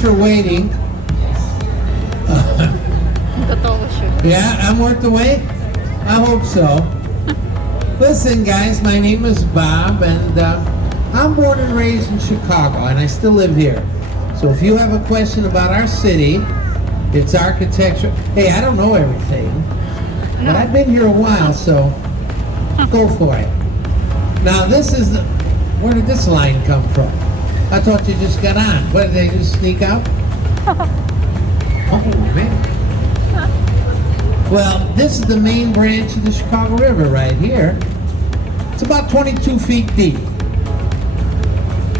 for waiting. Yeah, I'm worth the wait? I hope so. Listen, guys, my name is Bob, and I'm born and raised in Chicago, and I still live here. So if you have a question about our city, its architecture, hey, I don't know everything, but I've been here a while, so go for it. Now, this is the, where did this line come from? I thought you just got on. What, did they just sneak out? Oh, man. Well, this is the main branch of the Chicago River right here. It's about 22 feet deep.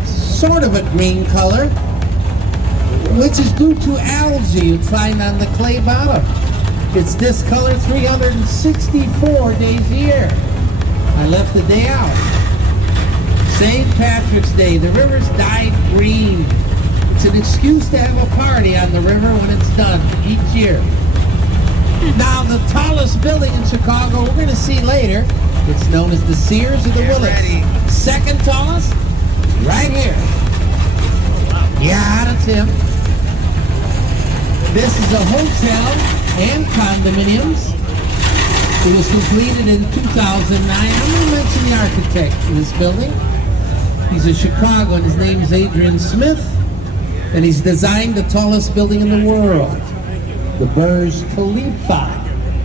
Sort of a green color, which is due to algae you'd find on the clay bottom. It's this color 364 days a year. I left the day out. St. Patrick's Day, the river's dyed green. It's an excuse to have a party on the river when it's done each year. Now, the tallest building in Chicago, we're going to see later, it's known as the Sears of the Willis. Second tallest, right here. Yeah, that's him. This is a hotel and condominiums. It was completed in 2009. I'm going to mention the architect of this building. He's a Chicagoan. His name is Adrian Smith, and he's designed the tallest building in the world, the Burj Khalifa,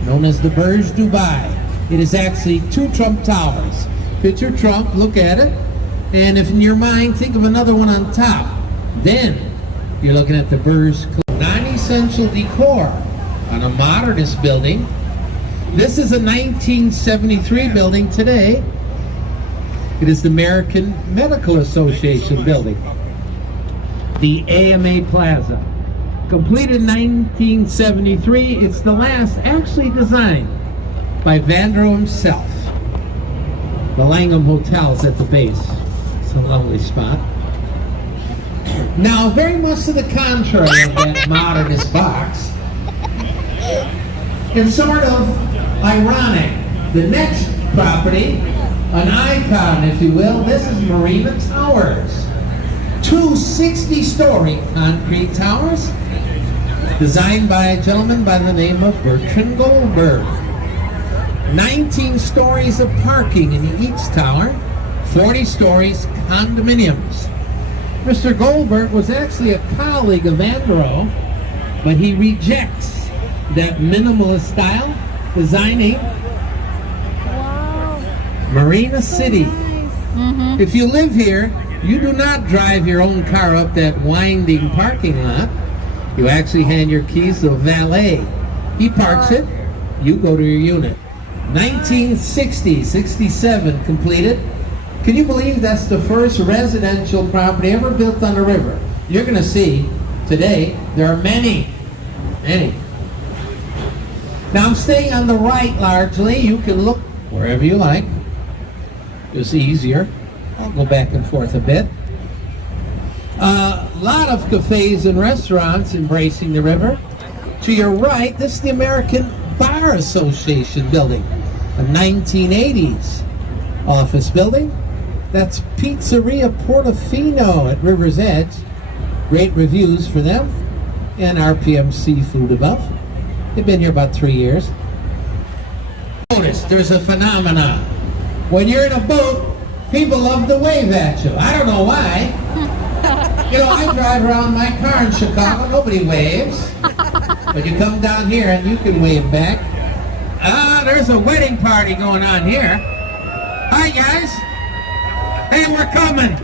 known as the Burj Dubai. It is actually 2 Trump towers. Picture Trump, look at it, and if in your mind, think of another one on top. Then you're looking at the Burj Khalifa. Non-essential decor on a modernist building. This is a 1973 building today. It is the American Medical Association building. The AMA Plaza. Completed in 1973, it's the last actually designed by Vandrow himself. The Langham Hotel is at the base. It's a lovely spot. Now, very much to the contrary of that modernist box, and sort of ironic, the next property, an icon, if you will, this is Marina Towers. 2 60-story concrete towers designed by a gentleman by the name of Bertrand Goldberg. 19 stories of parking in each tower, 40 stories condominiums. Mr. Goldberg was actually a colleague of Vandrow, but he rejects that minimalist style, designing Marina City. Nice. If you live here, you do not drive your own car up that winding parking lot. You actually hand your keys to a valet. He parks it, you go to your unit. 1960, 67 completed. Can you believe that's the first residential property ever built on the river? You're going to see today there are many. Now I'm staying on the right largely. You can look wherever you like. It's easier. I'll go back and forth a bit. A lot of cafes and restaurants embracing the river. To your right, this is the American Bar Association building, a 1980s office building. That's Pizzeria Portofino at River's Edge. Great reviews for them. And RPM Seafood above. They've been here about 3 years. Notice there's a phenomenon. When you're in a boat, people love to wave at you. I don't know why. You know, I drive around my car in Chicago, nobody waves. But you come down here and you can wave back. Ah, there's a wedding party going on here. Hi, guys. Hey, we're coming.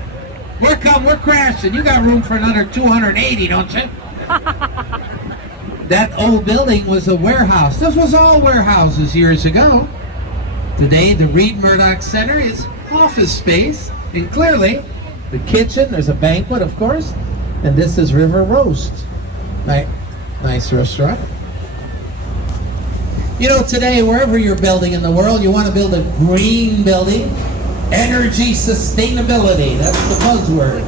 We're crashing. You got room for another 280, don't you? That old building was a warehouse. This was all warehouses years ago. Today, the Reed Murdoch Center is office space. And clearly, the kitchen, there's a banquet, of course. And this is River Roast. Right. Nice restaurant. You know, today, wherever you're building in the world, you want to build a green building. Energy sustainability, that's the buzzword.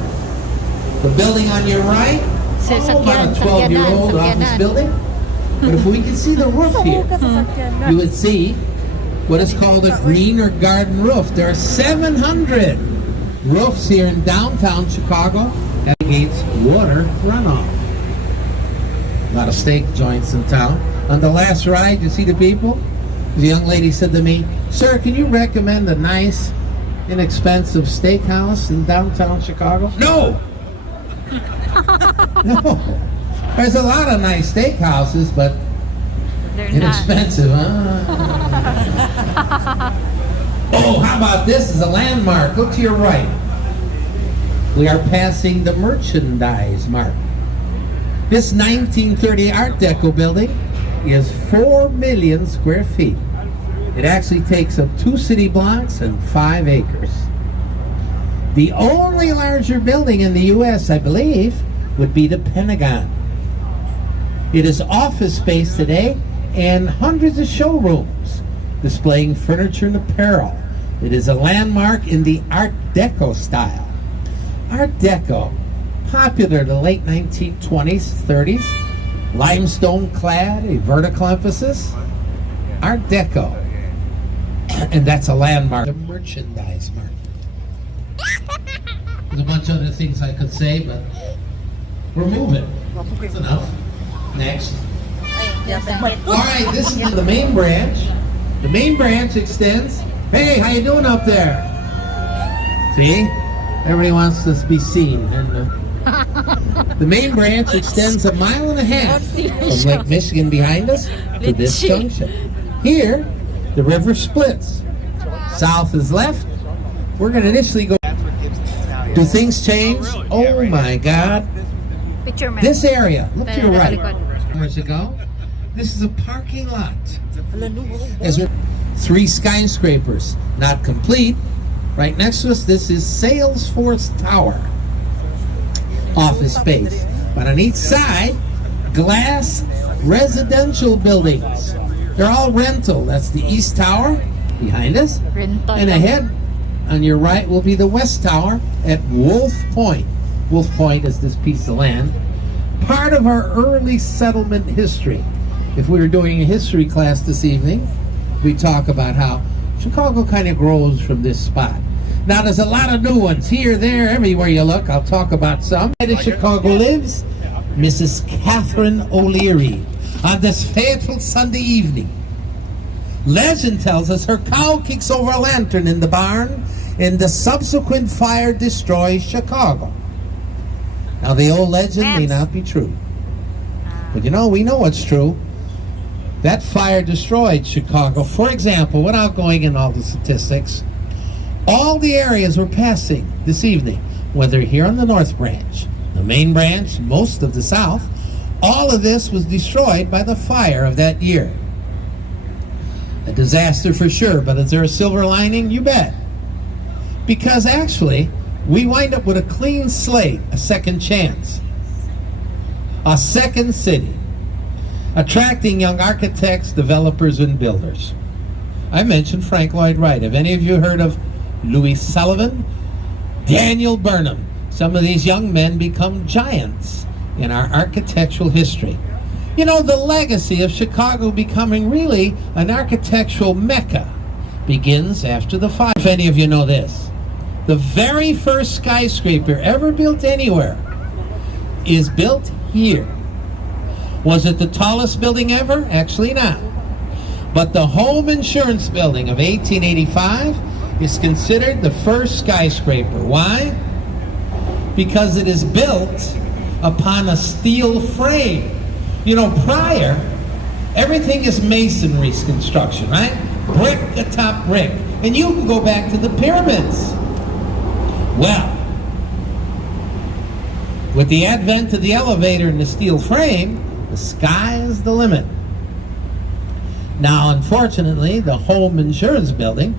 The building on your right, about a 12-year-old office building. But if we could see the roof here, you would see what is called a green or garden roof. There are 700 roofs here in downtown Chicago that negates water runoff. A lot of steak joints in town. On the last ride, you see the people? The young lady said to me, "Sir, can you recommend a nice, inexpensive steakhouse in downtown Chicago?" No! No. There's a lot of nice steakhouses, but They're inexpensive, huh? Oh, how about this as a landmark? Look to your right. We are passing the Merchandise Mart. This 1930 Art Deco building is 4 million square feet. It actually takes up 2 city blocks and 5 acres. The only larger building in the U.S., I believe, would be the Pentagon. It is office space today and hundreds of showrooms displaying furniture and apparel. It is a landmark in the Art Deco style. Art Deco, popular in the late 1920s, 30s, limestone clad, a vertical emphasis. Art Deco, and that's a landmark. The Merchandise Mart. There's a bunch of other things I could say, but we're moving. That's enough. Next. All right, this is the main branch. The main branch extends. Hey, how you doing up there? See? Everybody wants to be seen. And, the main branch extends 1.5 miles from Lake Michigan behind us to this junction. Here, the river splits. South is left. We're going to initially go. Do things change? Oh my God. This area, look to your right. Years ago, this is a parking lot. As 3 skyscrapers, not complete. Right next to us, this is Salesforce Tower. Office space. But on each side, glass residential buildings. They're all rental. That's the East Tower behind us. And ahead on your right will be the West Tower at Wolf Point. Wolf Point is this piece of land. Part of our early settlement history. If we were doing a history class this evening, we talk about how Chicago kind of grows from this spot. Now there's a lot of new ones here, there, everywhere you look. I'll talk about some. In Chicago lives Mrs. Catherine O'Leary on this fateful Sunday evening. Legend tells us her cow kicks over a lantern in the barn and the subsequent fire destroys Chicago. Now the old legend may not be true. But you know, we know it's true. That fire destroyed Chicago. For example, without going in all the statistics, all the areas we're passing this evening, whether here on the North Branch, the main branch, most of the South, all of this was destroyed by the fire of that year. A disaster for sure, but is there a silver lining? You bet. Because actually, we wind up with a clean slate, a second chance, a second city, attracting young architects, developers, and builders. I mentioned Frank Lloyd Wright. Have any of you heard of Louis Sullivan? Daniel Burnham. Some of these young men become giants in our architectural history. You know, the legacy of Chicago becoming really an architectural mecca begins after the fire. If any of you know this, the very first skyscraper ever built anywhere is built here. Was it the tallest building ever? Actually not. But the Home Insurance Building of 1885 is considered the first skyscraper. Why? Because it is built upon a steel frame. You know, prior, everything is masonry construction, right? Brick atop brick. And you can go back to the pyramids. Well, with the advent of the elevator and the steel frame, the sky is the limit. Now, unfortunately, the Home Insurance Building,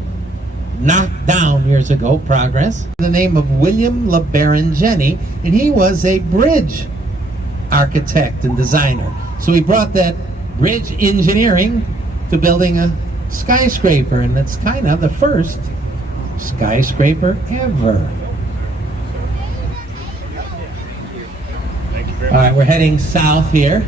knocked down years ago, progress, the name of William LeBaron Jenney, and he was a bridge architect and designer. So he brought that bridge engineering to building a skyscraper, and it's kind of the first skyscraper ever. All right, we're heading south here.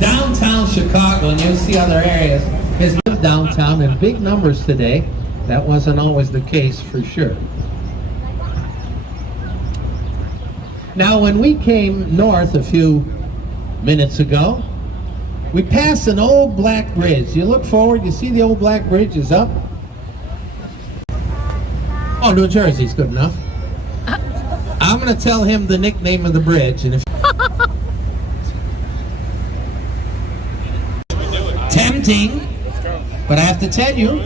Downtown Chicago, and you'll see other areas, has lived downtown in big numbers today. That wasn't always the case for sure. Now, when we came north a few minutes ago, we passed an old black bridge. You look forward, you see the old black bridge is up. Oh, New Jersey's good enough. I'm going to tell him the nickname of the bridge, and if tempting, but I have to tell you,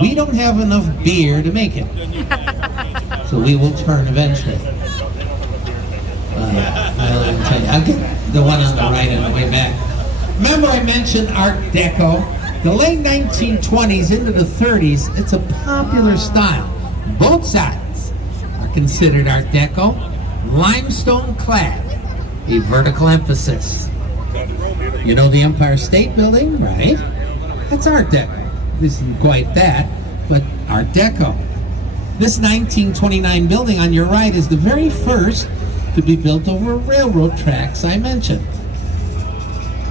we don't have enough beer to make it. So we will turn eventually. I'll get the one on the right on the way back. Remember I mentioned Art Deco? The late 1920s into the 30s, it's a popular style. Both sides are considered Art Deco. Limestone clad, a vertical emphasis. You know the Empire State Building, right? That's Art Deco. This isn't quite that, but Art Deco. This 1929 building on your right is the very first to be built over railroad tracks I mentioned.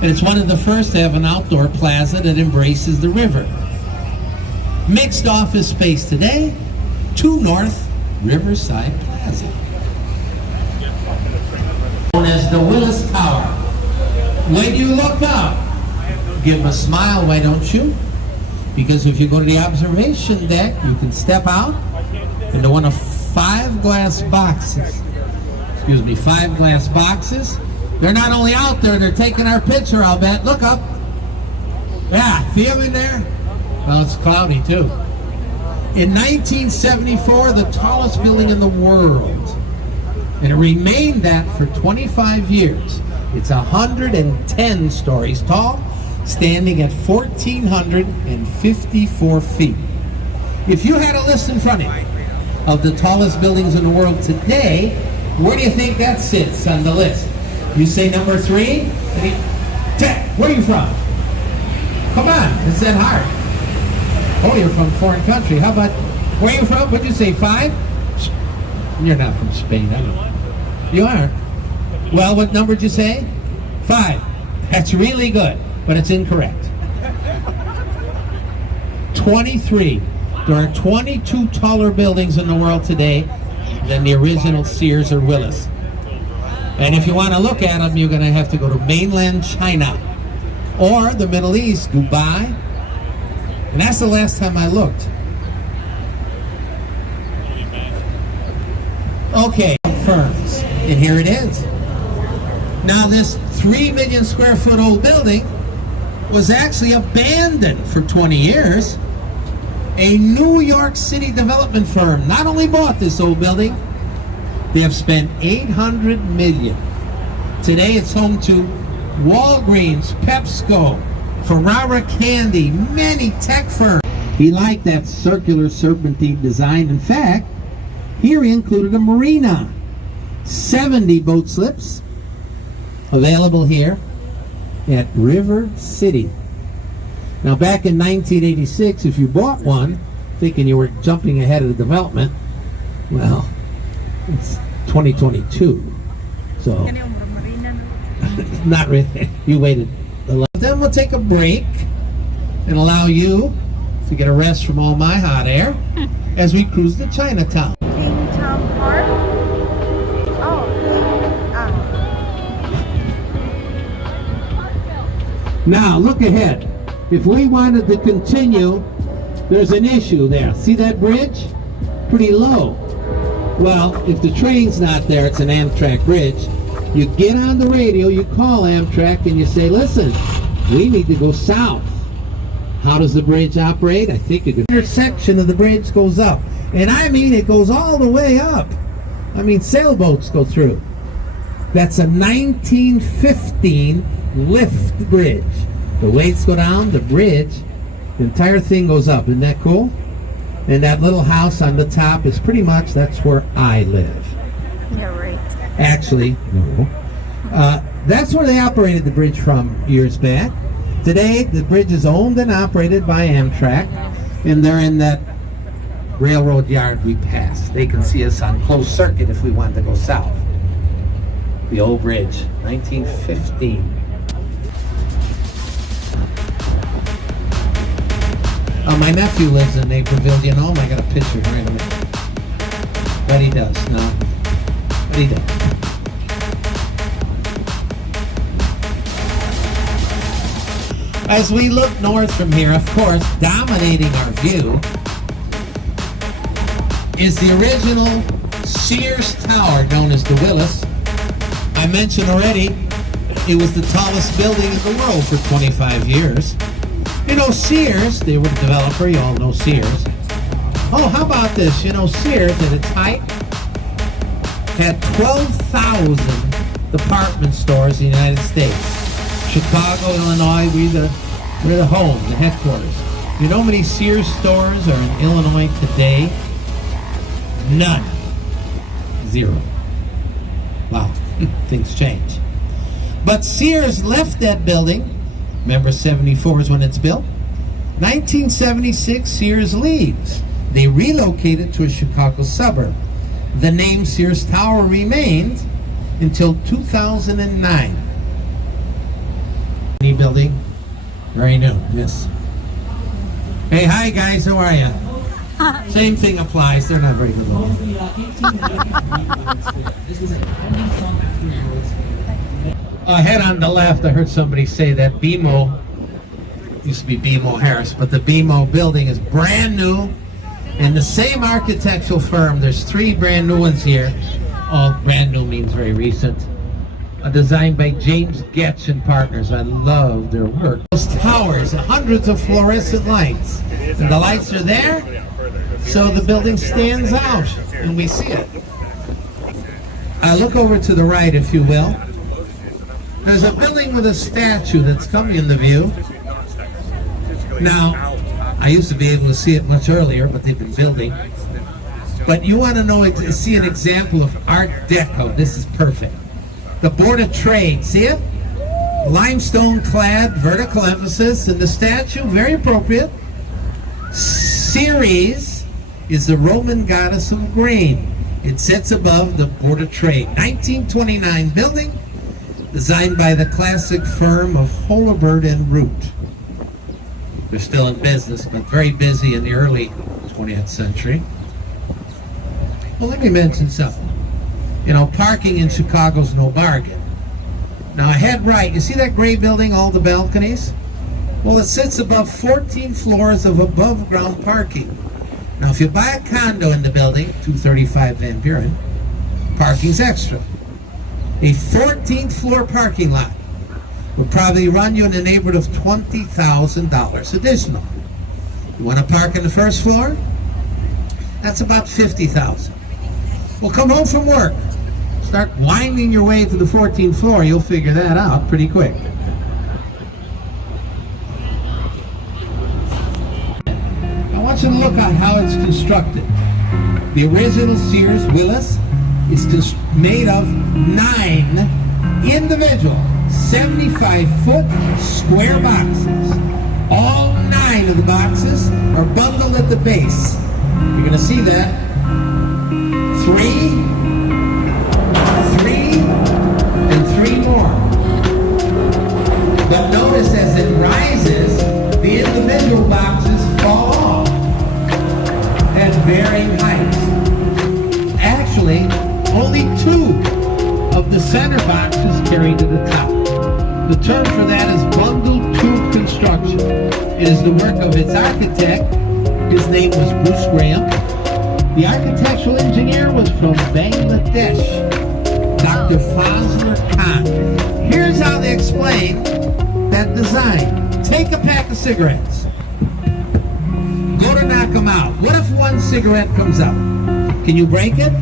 And it's one of the first to have an outdoor plaza that embraces the river. Mixed office space today, 2 North Riverside Plaza. Known as the Willis Tower. When you look up, give a smile, why don't you? Because if you go to the observation deck, you can step out into one of 5 glass boxes. Excuse me, 5 glass boxes. They're not only out there, they're taking our picture, I'll bet. Look up. Yeah, see them in there? Well, it's cloudy too. In 1974, the tallest building in the world. And it remained that for 25 years. It's 110 stories tall, standing at 1,454 feet. If you had a list in front of you of the tallest buildings in the world today, where do you think that sits on the list? You say number 3? Ted, where are you from? Come on, it's that hard. Oh, you're from a foreign country. How about, where are you from? What'd you say, 5? You're not from Spain, are you? You are. Well, what number did you say? 5. That's really good, but it's incorrect. 23. There are 22 taller buildings in the world today than the original Sears or Willis. And if you want to look at them, you're going to have to go to mainland China or the Middle East, Dubai. And that's the last time I looked. Okay, firms. And here it is. Now this 3 million square foot old building was actually abandoned for 20 years. A New York City development firm not only bought this old building, they have spent $800 million. Today it's home to Walgreens, PepsiCo, Ferrara Candy, many tech firms. He liked that circular serpentine design. In fact, here he included a marina. 70 boat slips available here at River City. Now back in 1986, if you bought one thinking you were jumping ahead of the development, well, it's 2022, so not really. You waited a lot. Then we'll take a break and allow you to get a rest from all my hot air as we cruise to Chinatown. Kingtown Park. Oh, Now look ahead. If we wanted to continue, there's an issue there. See that bridge? Pretty low. Well, if the train's not there, it's an Amtrak bridge. You get on the radio, you call Amtrak, and you say, listen, we need to go south. How does the bridge operate? I think the intersection of the bridge goes up. And I mean, it goes all the way up. I mean, sailboats go through. That's a 1915 lift bridge. The weights go down, the bridge, the entire thing goes up. Isn't that cool? And that little house on the top is pretty much, that's where I live. yeah, right. Actually, no. That's where they operated the bridge from years back. Today, the bridge is owned and operated by Amtrak, and they're in that railroad yard we passed. They can see us on closed circuit if we want to go south. The old bridge, 1915. My nephew lives in Naperville, you know him. I got a picture here in a minute. But he does, no. But he does. As we look north from here, of course, dominating our view is the original Sears Tower, known as the Willis. I mentioned already, it was the tallest building in the world for 25 years. You know, Sears, they were the developer, you all know Sears. Oh, how about this? You know, Sears at its height had 12,000 department stores in the United States. Chicago, Illinois, we're the home, the headquarters. You know how many Sears stores are in Illinois today? None. Zero. Wow, things change. But Sears left that building. Remember 74 is when it's built? 1976, Sears leaves. They relocated to a Chicago suburb. The name Sears Tower remained until 2009. New building, very new, yes. Hey, hi guys, how are you? Same thing applies, they're not very good looking. Ahead on the left, I heard somebody say that BMO, used to be BMO Harris, but the BMO building is brand new, and the same architectural firm, there's 3 brand new ones here. All brand new means very recent. Designed by James Getch and Partners. I love their work. Those towers, hundreds of fluorescent lights. And the lights are there, so the building stands out, and we see it. Look over to the right, if you will. There's a building with a statue that's coming in the view. Now, I used to be able to see it much earlier, but they've been building. But you want to know, see an example of Art Deco. This is perfect. The Board of Trade, see it? Limestone clad, vertical emphasis, and the statue, very appropriate. Ceres is the Roman goddess of grain. It sits above the Board of Trade. 1929 building, designed by the classic firm of Holabird and Root. They're still in business, but very busy in the early 20th century. Well, let me mention something. You know, parking in Chicago's no bargain. Now, ahead right, you see that gray building, all the balconies? Well, it sits above 14 floors of above-ground parking. Now, if you buy a condo in the building, 235 Van Buren, parking's extra. A 14th floor parking lot will probably run you in the neighborhood of $20,000 additional. You want to park on the first floor? That's about $50,000. Well, come home from work. Start winding your way to the 14th floor. You'll figure that out pretty quick. I want you to look at how it's constructed. The original Sears Willis is made of 9 individual 75-foot square boxes. All 9 of the boxes are bundled at the base. You're going to see that. 3, and 3 more. But notice as it rises, the individual boxes fall off at varying heights. Actually, only 2 of the center boxes carry to the top. The term for that is bundled tube construction. It is the work of its architect. His name was Bruce Graham. The architectural engineer was from Bangladesh, Dr. Fazlur Khan. Here's how they explain that design. Take a pack of cigarettes. Go to knock them out. What if one cigarette comes out? Can you break it?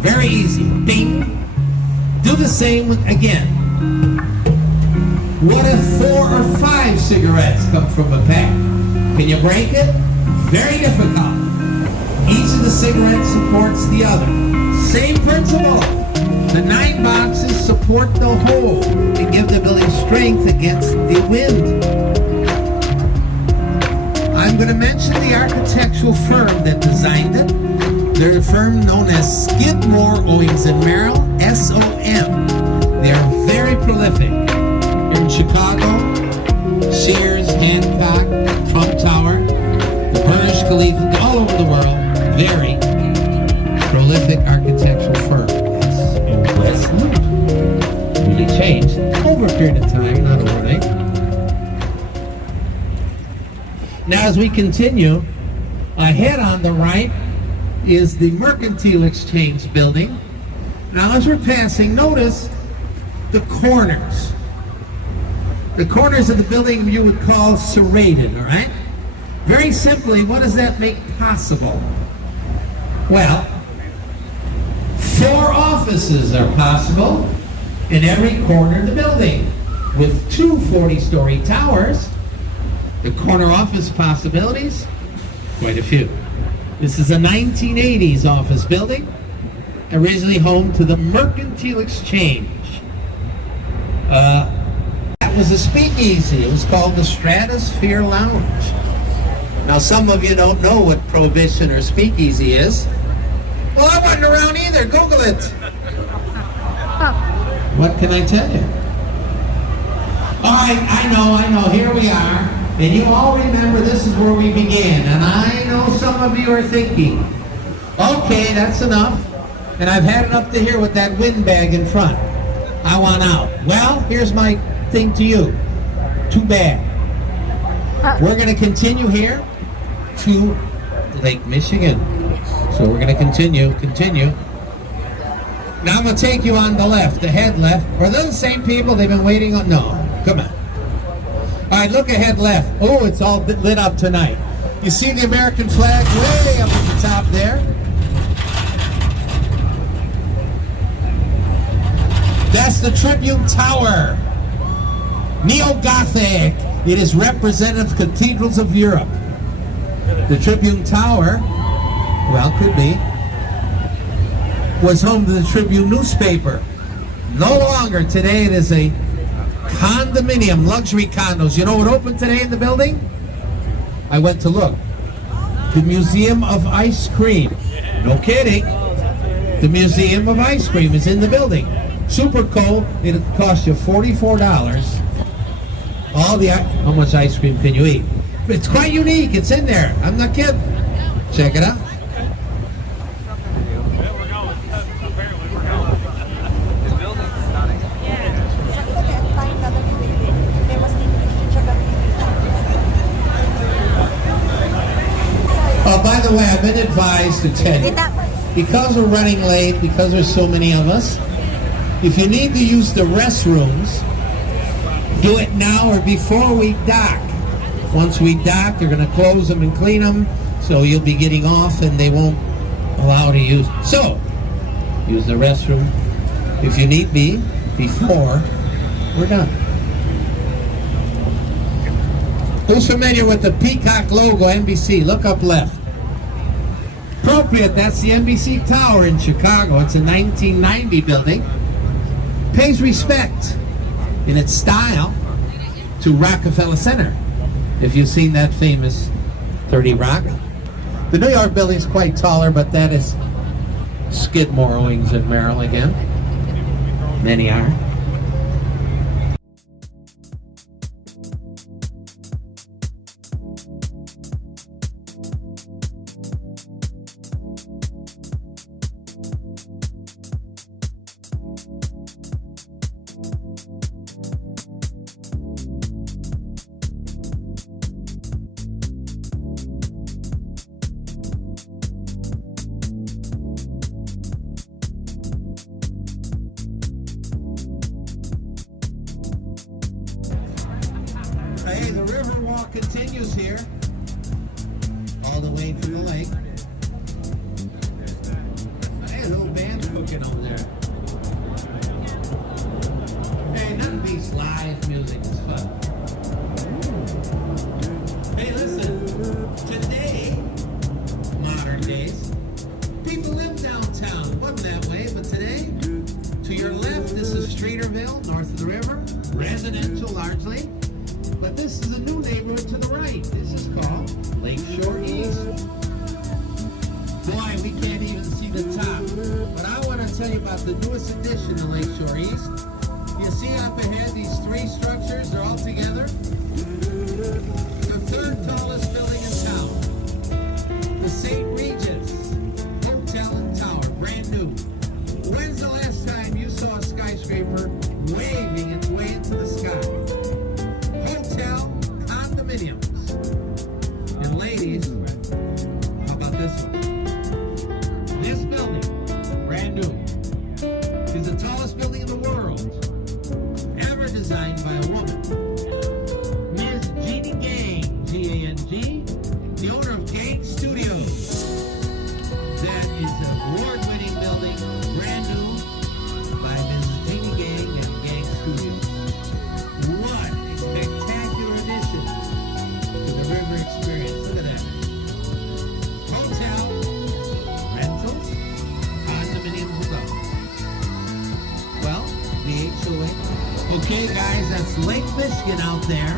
Very easy. Bing. Do the same again. What if 4 or 5 cigarettes come from a pack? Can you break it? Very difficult. Each of the cigarettes supports the other. Same principle. The 9 boxes support the whole and give the building strength against the wind. I'm going to mention the architectural firm that designed it. They're a firm known as Skidmore, Owings & Merrill, SOM. They are very prolific. In Chicago, Sears, Hancock, Trump Tower, the Burj Khalifa, all over the world. Very prolific architectural firm. Yes, really changed over a period of time, not overnight. Now as we continue, ahead on the right is the Mercantile Exchange building. Now as we're passing, notice the corners. The corners of the building you would call serrated, all right? Very simply, what does that make possible? Well, 4 offices are possible in every corner of the building. With 2 40-story towers, the corner office possibilities, quite a few. This is a 1980s office building, originally home to the Mercantile Exchange. That was a speakeasy. It was called the Stratosphere Lounge. Now, some of you don't know what Prohibition or speakeasy is. Well, I wasn't around either. Google it. What can I tell you? All right, I know. Here we are. And you all remember this is where we began. And I know some of you are thinking, okay, that's enough. And I've had it up to here with that windbag in front. I want out. Well, here's my thing to you. Too bad. We're going to continue here to Lake Michigan. So we're going to continue. Now I'm going to take you on the left, the head left. Are those the same people they've been waiting on? No, come on. All right, look ahead left. Oh, it's all lit up tonight. You see the American flag way up at the top there? That's the Tribune Tower. Neo-Gothic. It is representative cathedrals of Europe. The Tribune Tower, well, could be, was home to the Tribune newspaper. No longer. Today it is a condominium, luxury condos. You know what opened today in the building? I went to look. The Museum of Ice Cream. No kidding. The Museum of Ice Cream is in the building. Super cool. It'll cost you $44. How much ice cream can you eat? It's quite unique. It's in there. I'm not kidding. Check it out. Oh, by the way, I've been advised to tell you, because we're running late, because there's so many of us, if you need to use the restrooms, do it now or before we dock. Once we dock, they're going to close them and clean them, so you'll be getting off and they won't allow to use. So, use the restroom if you need be before we're done. Who's familiar with the Peacock logo, NBC? Look up left. Appropriate, that's the NBC Tower in Chicago. It's a 1990 building. Pays respect in its style to Rockefeller Center. If you've seen that famous 30 Rock. The New York building is quite taller, but that is Skidmore Wings in Merrill again. Many are. Hey, the river walk continues here, all the way to the lake. Hey, a little band's cooking over there. Hey, none of these live music is fun. Hey, listen, today, modern days, people live downtown. Wasn't that way, but today, to your left, this is Streeterville, north of the river, residential largely. But this is a new neighborhood to the right. This is called Lakeshore East. Boy, we can't even see the top. But I want to tell you about the newest addition to Lakeshore East. You see up ahead, these 3 structures are all together. The 3rd tallest building in town. The St. Regis Hotel and Tower, brand new. When's the last time you saw a skyscraper waving its way into the sky? Hotel condominiums. KPNG, the owner of Gang Studios. That is an award-winning building, brand new, by Mrs. Jeannie Gang and Gang Studios. What a spectacular addition to the river experience. Look at that. Hotel, rentals, condominiums above. Well, the HOA. Okay, guys, that's Lake Michigan out there.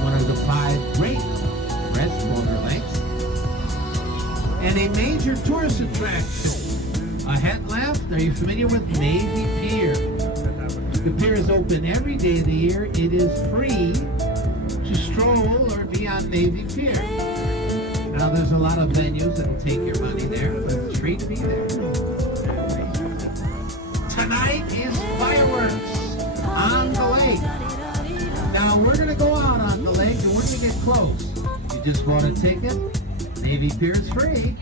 One of the 5 great freshwater lakes. And a major tourist attraction. Ahead left, are you familiar with Navy Pier? The pier is open every day of the year. It is free to stroll or be on Navy Pier. Now there's a lot of venues that will take your money there, but it's free to be there. Tonight is fireworks on the lake. Now we're going to go out on the lake, and we're going to get close. You just bought a ticket. Navy Pier is free.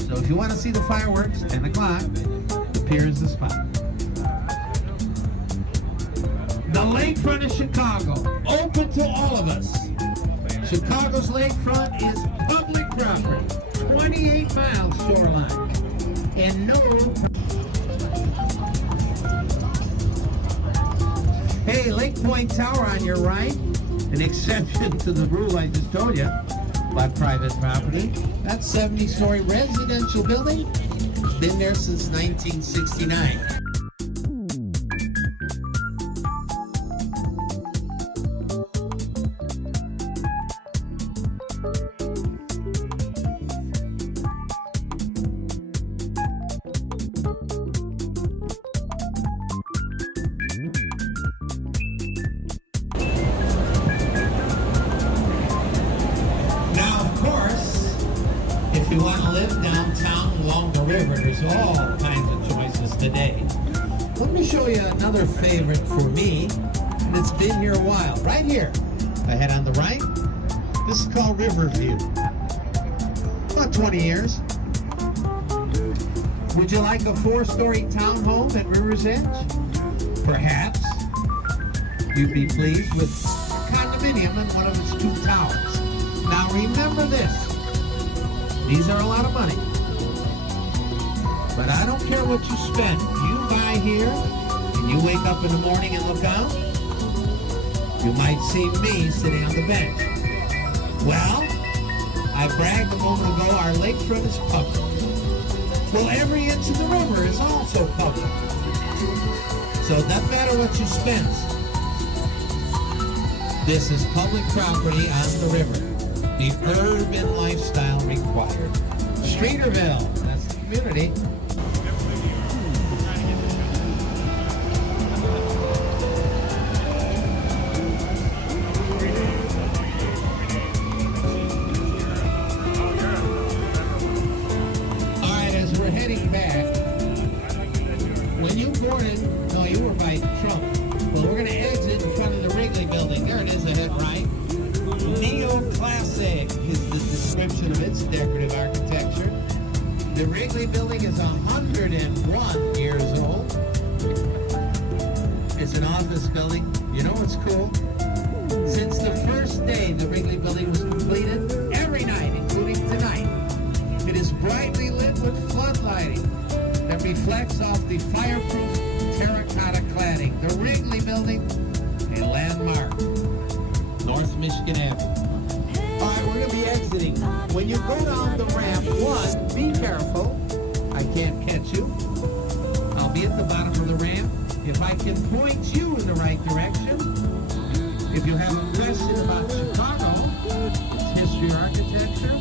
So if you want to see the fireworks, 10 o'clock, the pier is the spot. The lakefront of Chicago, open to all of us. Chicago's lakefront is public property, 28 miles shoreline, and no... Hey, Lake Point Tower on your right, an exception to the rule I just told you, by private property. That 70-story residential building, been there since 1969. If you want to live downtown along the river, there's all kinds of choices today. Let me show you another favorite for me, and it's been here a while. Right here, if I head on the right, this is called Riverview. About 20 years. Would you like a 4-story townhome at River's Edge? Perhaps. You'd be pleased with a condominium in one of its 2 towers. Now remember this. These are a lot of money. But I don't care what you spend. You buy here, and you wake up in the morning and look out, you might see me sitting on the bench. Well, I bragged a moment ago, our lakefront is public. Well, every inch of the river is also public. So it doesn't matter what you spend. This is public property on the river. The urban lifestyle required. Streeterville, that's the community. All right, as we're heading back, when you boarded, no, you were by Trump. Well, we're going to exit in front of the Wrigley Building. There it is ahead right. Neoclassic is the description of its decorative architecture. The Wrigley Building is 101 years old. It's an office building. You know what's cool? Since the first day the Wrigley Building was completed, every night, including tonight, it is brightly lit with floodlighting that reflects off the fireproof terracotta cladding. The Wrigley Building, a landmark. North Michigan Avenue. All right, we're going to be exiting. When you go down the ramp, 1, be careful. I can't catch you. I'll be at the bottom of the ramp. If I can point you in the right direction, if you have a question about Chicago, its history or architecture,